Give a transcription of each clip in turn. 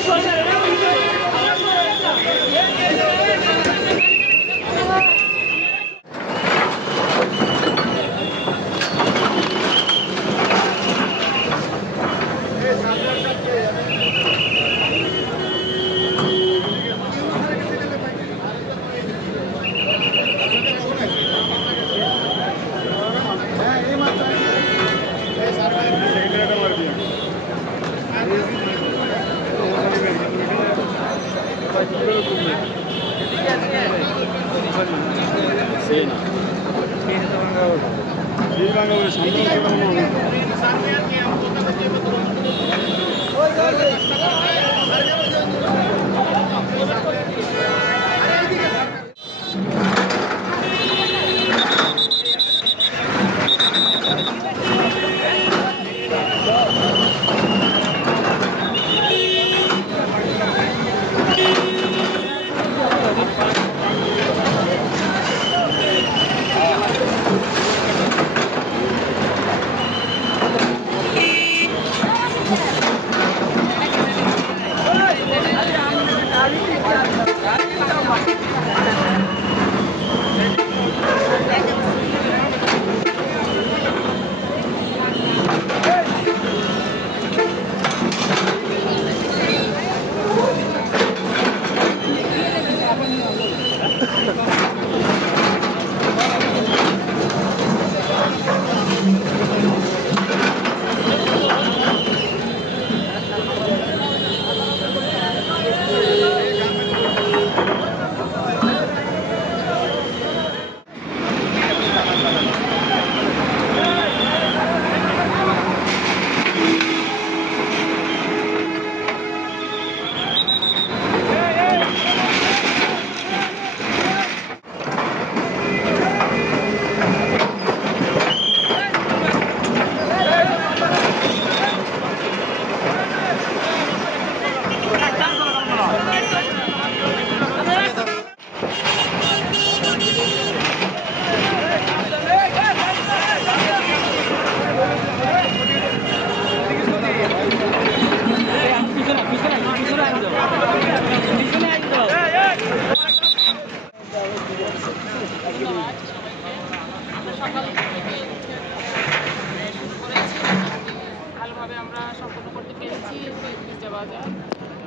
সরকারের ভালোভাবে আমরা সম্পন্ন করতে পেরেছি বাজার।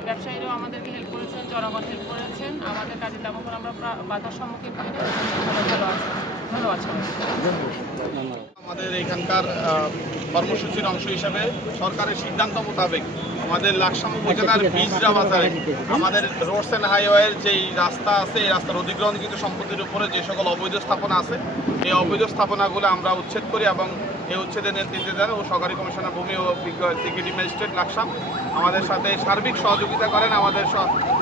ব্যবসায়ীরাও আমাদেরকে হেল্প করেছেন, জনগণ হেল্প করেছেন। আমাদের কাজে তেমন করে আমরা বাধার সম্মুখীন হইনি ভালো ভালো আছে ধন্যবাদ সবাই আমাদের এখানকার কর্মসূচির অংশ হিসাবে সরকারের সিদ্ধান্ত মোতাবেক আমাদের লাকসাম উপজেলার বীজরা বাজারে আমাদের রোডস অ্যান্ড হাইওয়ের যেই রাস্তা আছে, এই রাস্তার অধিগ্রহণ কিন্তু সম্পত্তির উপরে যে সকল অবৈধ স্থাপনা আছে, এই অবৈধ স্থাপনাগুলো আমরা উচ্ছেদ করি এবং এই উচ্ছেদের নেতৃত্বে দেন ও সরকারি কমিশনার ভূমি ও সিকিউরিটি ম্যাজিস্ট্রেট লাকসাম। আমাদের সাথে সার্বিক সহযোগিতা করেন আমাদের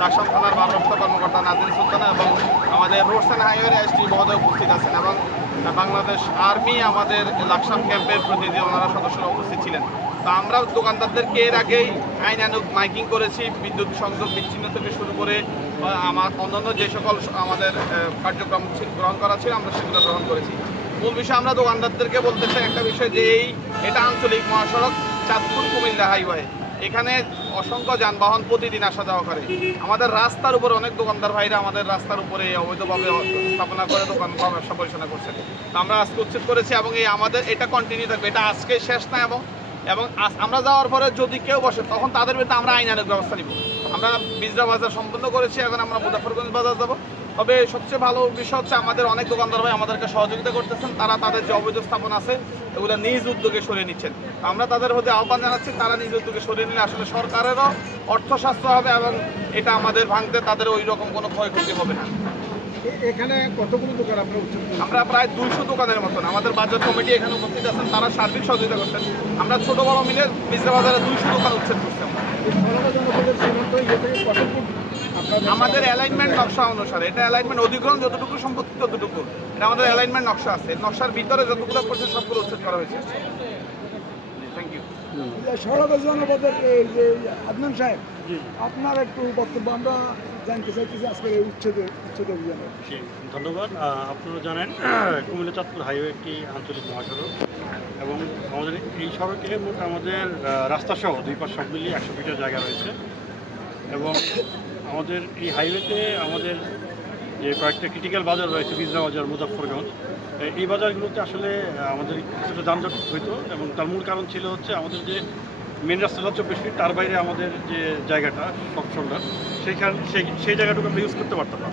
লাকসাম থানার ভারপ্রাপ্ত কর্মকর্তা নাজির সুলতানা এবং আমাদের রোডস অ্যান্ড হাইওয়ের এসটি মহোদয় উপস্থিত আছেন এবং বাংলাদেশ আর্মি আমাদের লাকসাম ক্যাম্পের প্রতিনিধি, ওনারা সদস্যরা উপস্থিত ছিলেন। তো আমরা দোকানদারদেরকে এর আগেই আইন আইনানুক মাইকিং করেছি, বিদ্যুৎ সংযোগ বিচ্ছিন্ন থেকে শুরু করে আমার অন্যান্য যে সকল আমাদের কার্যক্রম গ্রহণ করা ছিল, আমরা সেগুলো গ্রহণ করেছি। মূল বিষয় আমরা দোকানদারদেরকে বলতে চাই একটা বিষয় যে এই, এটা আঞ্চলিক মহাসড়ক চাঁদপুর কুমিল্লা হাইওয়ে। এখানে অসংখ্য যানবাহন প্রতিদিন আসা যাওয়া করে। আমাদের রাস্তার উপরে অনেক দোকানদার ভাইরা আমাদের রাস্তার উপরে অবৈধভাবে স্থাপনা করে দোকান ব্যবসা পরিচালনা করছে। তো আমরা আজকে উচ্ছেদ করেছি এবং এই আমাদের, এটা কন্টিনিউ থাকবে। এটা আজকে শেষ না এবং এবং আমরা যাওয়ার পরে যদি কেউ বসে, তখন তাদের বিরুদ্ধে আমরা আইনানুক ব্যবস্থা নিব। আমরা বিজরা বাজার সম্পন্ন করেছি, এখন আমরা মুজাফরগঞ্জ বাজার যাব। তবে সবচেয়ে ভালো বিষয় হচ্ছে আমাদের অনেক দোকানদার ভাই আমাদেরকে সহযোগিতা করতেছেন, তারা তাদের যে অবৈধ স্থাপন আছে, এগুলো নিজ উদ্যোগে সরিয়ে নিচ্ছেন। আমরা তাদের হতে আহ্বান জানাচ্ছি, তারা নিজ উদ্যোগে সরিয়ে নিলে আসলে সরকারেরও অর্থশাস্ত্র হবে এবং এটা আমাদের ভাঙতে তাদের ওই রকম কোনো ক্ষয়ক্ষতি হবে না। এখানে কতগুলো দোকান আপনারা? আমরা প্রায় দুইশো দোকানের মতন। আমাদের বাজার কমিটি এখানে উপস্থিত আছেন তারা সার্বিক সহযোগিতা করছেন। আমরা ছোট বড় মিলে মিশ্রা বাজারে দুইশো দোকান উচ্ছেদ করছি ইয়ে আমাদের অ্যালাইনমেন্ট নকশা অনুসারে এটা অ্যালাইনমেন্ট অধিগ্রহণ যতটুকু সম্পত্তি ততটুকু। এটা আমাদের অ্যালাইনমেন্ট নকশা আছে। নকশার ভিতরে যতগুলো করছে সবগুলো উচ্ছেদ করা হয়েছে। ইউ জনপদের এই যে আদনান সাহেব আপনার একটু বক্তব্য আমরা জানতে চাইতেছি আজকের এই উচ্ছেদের উচ্ছেদ অভিযানে। ধন্যবাদ। আপনারা জানেন কুমিল্লা চাঁদপুর হাইওয়ে একটি আঞ্চলিক মহাসড়ক এবং আমাদের এই সড়কে মোট আমাদের রাস্তাসহ দুই পাশ সব মিলিয়ে একশো মিটার জায়গা রয়েছে এবং আমাদের এই হাইওয়েতে আমাদের যে কয়েকটা ক্রিটিক্যাল বাজার রয়েছে, বিজরা বাজার মুজাফরগঞ্জ এই বাজারগুলোতে আসলে আমাদের কিছুটা যানজট হইতো এবং তার মূল কারণ ছিল হচ্ছে আমাদের যে মেন রাস্তাটা চব্বিশ ফিট তার বাইরে আমাদের যে জায়গাটা, সব শোল্ডার সেইখান, সেই সেই জায়গাটুকু আমরা ইউজ করতে পারতাম না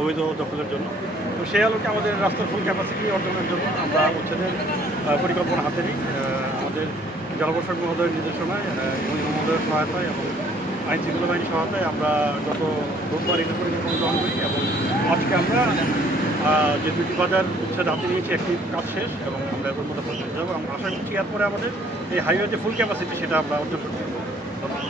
অবৈধ দখলের জন্য। তো সেই আলোকে আমাদের রাস্তার ফুল ক্যাপাসিটি অর্জনের জন্য আমরা উচ্ছেদের পরিকল্পনা হাতে নিই। আমাদের জলপ্রশাসক মহোদয়ের নির্দেশনায় এবং মহোদয়ের সহায়তায় এবং আইন শৃঙ্খলা বাহিনীর সহায়তায় আমরা গত রোববার এটা পরিকল্পনা গ্রহণ করি এবং আজকে আমরা যে দুটি বাজার উচ্ছেদ হাতে নিয়েছি, একটি কাজ শেষ এবং আমরা এখন মতো পৌঁছে যাব আমরা আশা করছি এরপরে আমাদের এই হাইওয়ে যে ফুল ক্যাপাসিটি সেটা আমরা অর্জন করতে পারব ধন্যবাদ।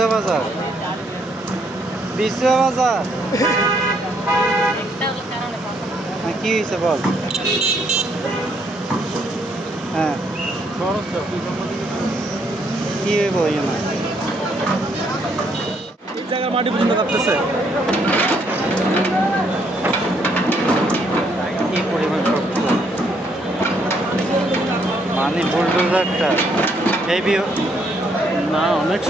বিশ্ব বাজার বিশ্ব বাজার হ্যাঁ কি হয়েছে বল? হ্যাঁ। কি হইব জায়গার মাটি পর্যন্ত কাটতেছে কি পরিমাণ শক্ত। মানে বুলডোজারটা হেভি না, অনেক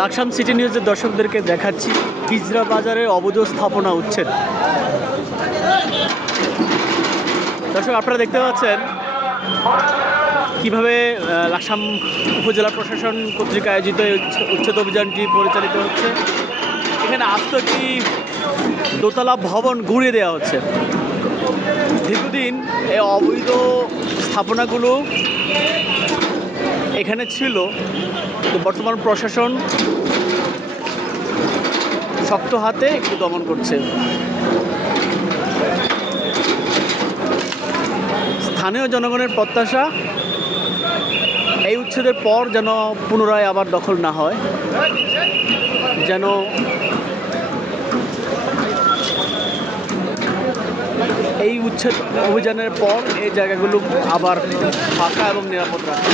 লাকসাম সিটি নিউজের দর্শকদেরকে দেখাচ্ছি, হিজরা বাজারে অবৈধ স্থাপনা উচ্ছেদ। দর্শক, আপনারা দেখতে পাচ্ছেন কীভাবে লাকসাম উপজেলা প্রশাসন কর্তৃক আয়োজিত উচ্ছেদ অভিযানটি পরিচালিত হচ্ছে। এখানে আস্ত একটি দোতলা ভবন গুঁড়িয়ে দেওয়া হচ্ছে। দীর্ঘদিন এই অবৈধ স্থাপনাগুলো এখানে ছিল। তো বর্তমান প্রশাসন শক্ত হাতে একটু দমন করছে। স্থানীয় জনগণের প্রত্যাশা এই উচ্ছেদের পর যেন পুনরায় আবার দখল না হয়। যেন এই উচ্ছেদ অভিযানের পর এই জায়গাগুলো আবার ফাঁকা এবং নিরাপদ রাখা.